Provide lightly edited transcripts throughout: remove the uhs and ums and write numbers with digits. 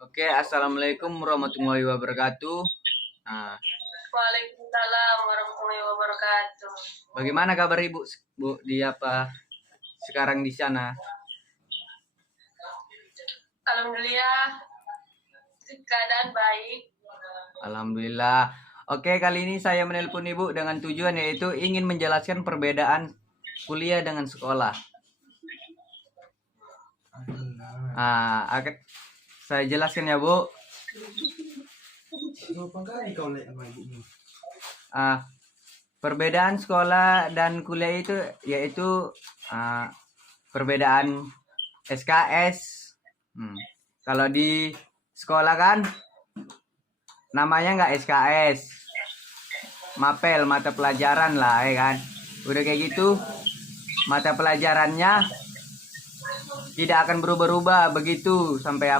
Oke, assalamualaikum warahmatullahi wabarakatuh. Nah, Waalaikumsalam warahmatullahi wabarakatuh. bagaimana kabar ibu, bu di apa sekarang di sana? Alhamdulillah keadaan baik. Alhamdulillah. Oke, kali ini saya menelpon ibu dengan tujuan yaitu ingin menjelaskan perbedaan kuliah dengan sekolah. Akan saya jelaskan ya bu. Perbedaan sekolah dan kuliah itu yaitu perbedaan SKS. Kalau di sekolah kan namanya nggak SKS, mapel, mata pelajaran lah ya kan. Udah kayak gitu mata pelajarannya tidak akan berubah-ubah begitu sampai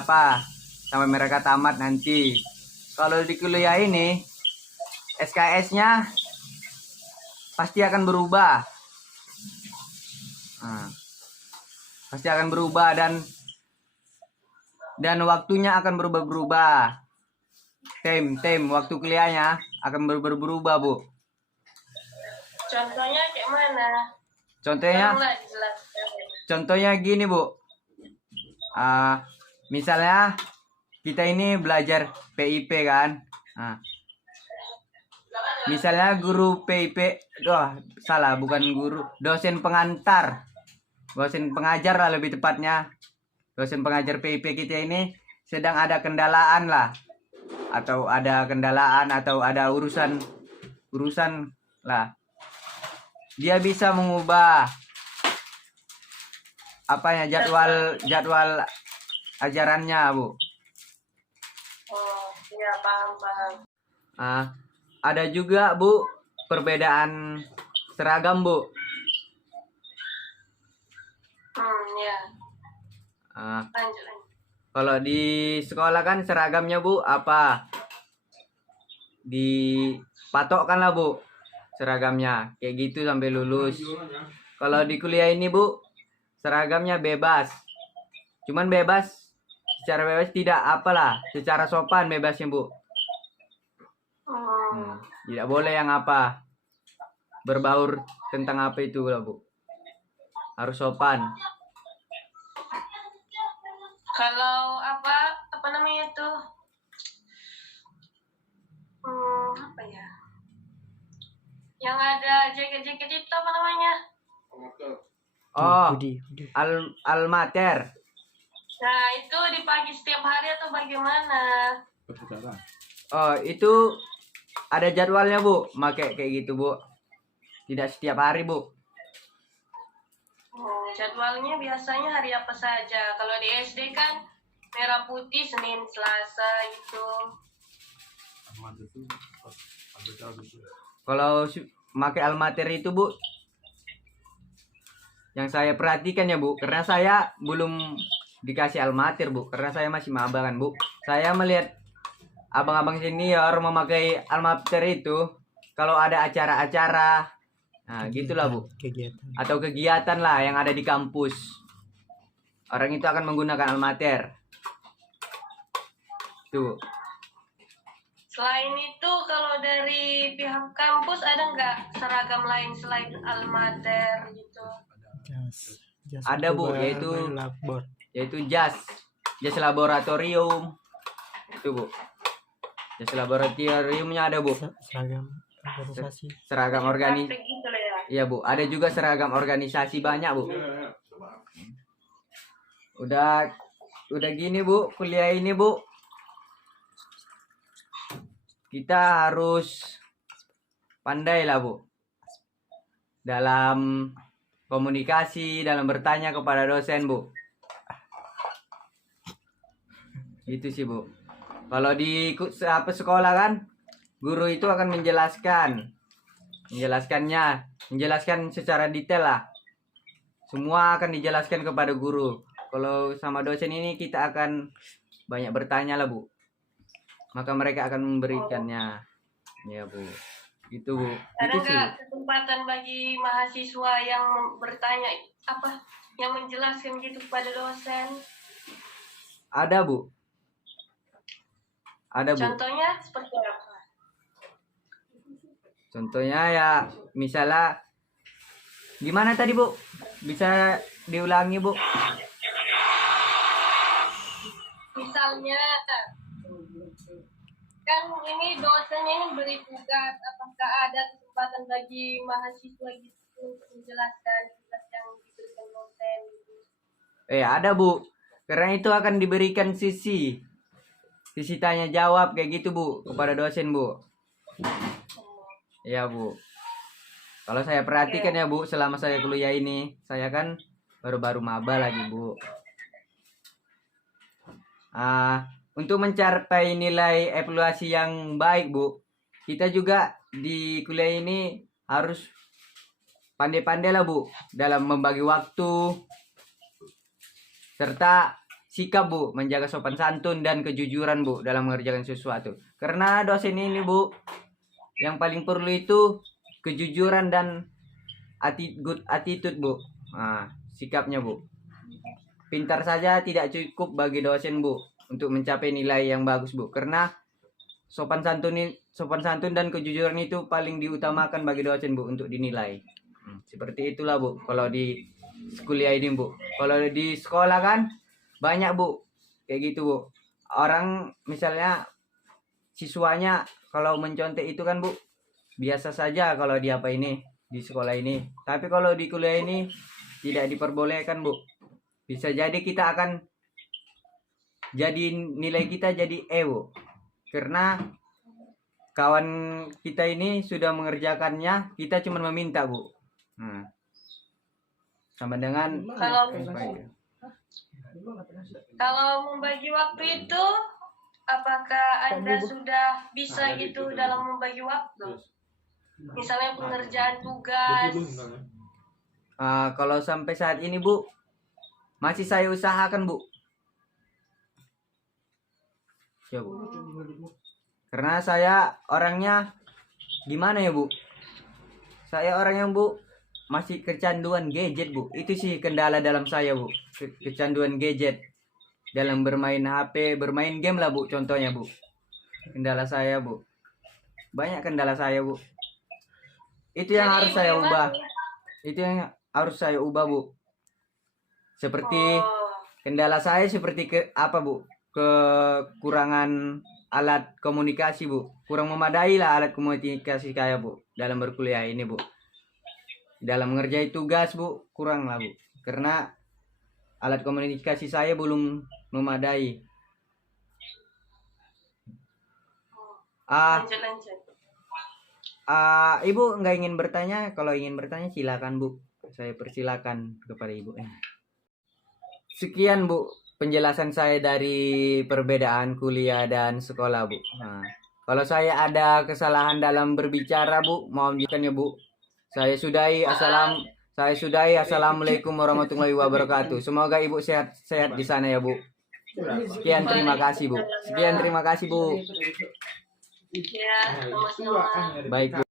mereka tamat nanti. Kalau di kuliah ini SKS-nya pasti akan berubah. Pasti akan berubah dan waktunya akan berubah-berubah. Tem waktu kuliahnya akan berubah-berubah, Bu. Contohnya kayak mana? Contohnya gini, Bu. Misalnya kita ini belajar PIP kan. Misalnya guru PIP, bukan guru, dosen pengantar, dosen pengajar lah lebih tepatnya, dosen pengajar PIP kita ini sedang ada kendalaan lah, atau ada urusan lah, dia bisa mengubah jadwal ajarannya, Bu. Oh, iya paham. Ada juga, Bu, perbedaan seragam, Bu. Ya. Lanjut. Kalau di sekolah kan seragamnya, Bu, apa? Dipatokkan lah, Bu, seragamnya. Kayak gitu sampai lulus. Kalau di kuliah ini, Bu, seragamnya bebas. Cuman secara bebas tidak secara sopan bebasnya, Bu. Tidak boleh yang berbaur tentang apa itu lah, Bu. Harus sopan. Kalau apa namanya itu? Apa ya? Yang ada jaket-jaket itu apa namanya? Almater. Nah, itu dipakai setiap hari atau bagaimana? Itu ada jadwalnya, Bu. Pakai kayak gitu, Bu. Tidak setiap hari, Bu. Jadwalnya biasanya hari apa saja? Kalau di SD kan merah putih Senin Selasa itu. Kalau pakai almater itu, Bu, yang saya perhatikan ya, Bu, karena saya belum dikasih almater, Bu, karena saya masih maba kan, Bu. Saya melihat abang-abang senior memakai almater itu kalau ada acara-acara, gitulah, Bu, atau kegiatan lah yang ada di kampus, orang itu akan menggunakan almater tuh. Selain itu, kalau dari pihak kampus ada nggak seragam lain selain almater gitu? Jas ada, Bu, yaitu jas laboratorium itu, Bu. Jas laboratoriumnya ada, Bu. Seragam organisasi gitu ya? Iya, Bu. Ada juga seragam organisasi banyak, Bu. Udah gini, Bu, kuliah ini, Bu, kita harus pandai lah, Bu, dalam komunikasi, dalam bertanya kepada dosen, Bu. Gitu sih, Bu. Kalau di sekolah kan guru itu akan menjelaskan secara detail lah. Semua akan dijelaskan kepada guru. Kalau sama dosen ini kita akan banyak bertanya lah, Bu. Maka mereka akan memberikannya. Ya, Bu. Gitu, Bu. Ada nggak kesempatan bagi mahasiswa yang bertanya yang menjelaskan gitu kepada dosen? Ada, Bu. Ada, Bu. Contohnya seperti apa? Contohnya ya misalnya gimana tadi, Bu? Bisa diulangi, Bu? Misalnya, kan ini dosennya ini beri tugas, apakah ada kesempatan bagi mahasiswa gitu untuk menjelaskan tugas yang diberikan dosen? Ada, Bu. Karena itu akan diberikan sisi tanya jawab kayak gitu, Bu, kepada dosen, Bu. Iya, Bu. Kalau saya perhatikan ya, Bu, selama saya kuliah ini, saya kan baru-baru maba lagi, Bu. Untuk mencapai nilai evaluasi yang baik, Bu, kita juga di kuliah ini harus pandai-pandai lah, Bu, dalam membagi waktu serta sikap, Bu, menjaga sopan santun dan kejujuran, Bu, dalam mengerjakan sesuatu. Karena dosen ini, Bu, yang paling perlu itu kejujuran dan good attitude, Bu. Sikapnya, Bu. Pintar saja tidak cukup bagi dosen, Bu, untuk mencapai nilai yang bagus, Bu. Karena sopan santun dan kejujuran itu paling diutamakan bagi dosen, Bu, untuk dinilai. Seperti itulah, Bu, kalau di kuliah ini, Bu. Kalau di sekolah kan banyak, Bu, kayak gitu, Bu. Orang misalnya siswanya kalau mencontek itu kan, Bu, biasa saja kalau di apa ini di sekolah ini. Tapi kalau di kuliah ini tidak diperbolehkan, Bu. Bisa jadi kita akan jadi nilai kita jadi E, Bu. Karena kawan kita ini sudah mengerjakannya, kita cuma meminta, Bu. Sama dengan kalau membagi waktu itu, apakah Anda sudah bisa gitu dalam membagi waktu? Misalnya pengerjaan tugas. Kalau sampai saat ini, Bu, masih saya usahakan, Bu. Ya, Bu. Karena saya orangnya gimana ya, Bu? Saya orang yang, Bu, masih kecanduan gadget, Bu. Itu sih kendala dalam saya, Bu. Kecanduan gadget. Dalam bermain HP, bermain game lah, Bu, contohnya, Bu. Kendala saya, Bu. Banyak kendala saya, Bu. Itu yang harus saya ubah. Itu yang harus saya ubah, Bu. Seperti kendala saya seperti Bu? Kekurangan alat komunikasi, Bu. Kurang memadai lah alat komunikasi saya, Bu, dalam berkuliah ini, Bu. Dalam mengerjai tugas, Bu, kurang lah, Bu. Karena alat komunikasi saya belum memadai. Ibu nggak ingin bertanya? Kalau ingin bertanya silakan, Bu. Saya persilakan kepada Ibu. Sekian, Bu, penjelasan saya dari perbedaan kuliah dan sekolah, Bu. Kalau saya ada kesalahan dalam berbicara, Bu, mohon maafkan ya, Bu. Saya sudahi. Assalamualaikum warahmatullahi wabarakatuh. Semoga Ibu sehat-sehat di sana ya, Bu. Sekian, terima kasih, Bu. Ya, sama-sama. Baik, Bu.